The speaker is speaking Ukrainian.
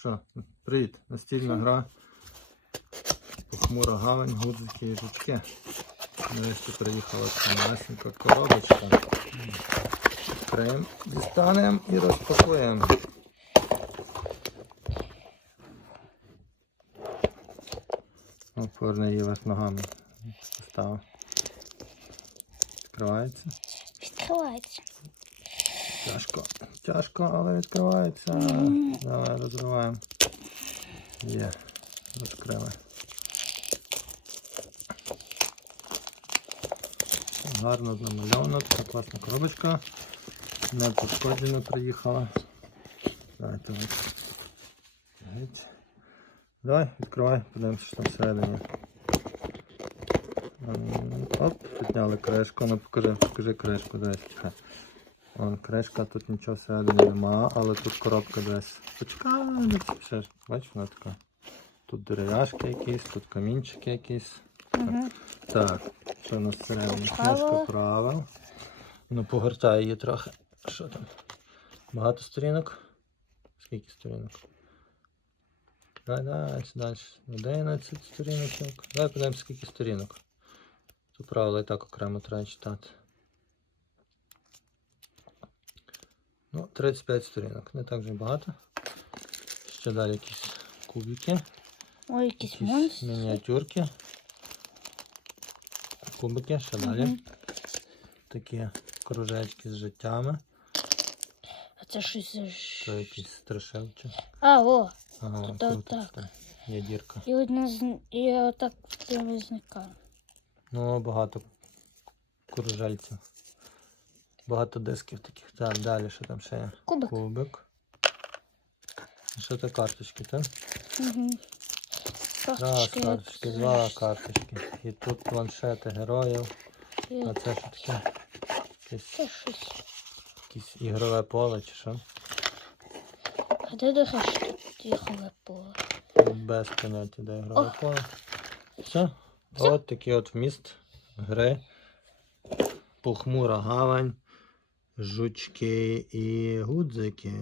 Що? Привіт, настільна гра. Похмура гавань, гудзики і жучки. Нарешті приїхала ця малесенька коробочка. Відкриємо, дістанемо і розпакуємо. О, поверни її вверх ногами. Став. Відкривається. Відкривається. Тяжко, тяжко, але відкривається. Давай розриваємо. Є, розкрили. Гарно намальовано, така класна коробочка. Не пошкоджена приїхала. Давайте. Геть. Давай, відкривай, подивимося, що там всередині. Оп, підняли кришку. Ну покажи, покажи кришку, десь. Вон кришка, тут нічого всередині нема, але тут коробка десь. Почекай, не спішиш. Бачиш, вона така. Тут дерев'яшки якісь, тут камінчики якісь. Угу. Так, що у нас всередині? Книжка правил. Ну, погортай її трохи. Що там? Багато сторінок? Скільки сторінок? Давай, далі, далі. 11 сторіночок. Давай подивимося, скільки сторінок. Тут правила і так окремо треба читати. Ну, 35 сторінок, не так вже багато. Ще далі якісь кубики. Ой, якийсь Якісь монстр. мініатюрки. Кубики, ще далі. Мгм. Такі кружечки з життями. А це щось. То якісь страшилки. А, о! Ага, Тут крутиться так. там. Є дірка. І одна з і отак прямо зникає. Ну, багато кружельців. Багато дисків таких. Так, далі що там ще є? Кубик. Кубик. Що це карточки, так? Угу. Раз, карточки, два карточки. І тут планшети героїв. І А це що таке? Якесь, це щось. якесь ігрове поле чи що? А де до тут їхали поле? Без поняття, де ігрове поле. Все. От такий от вміст гри. Похмура гавань, жучки і гудзики.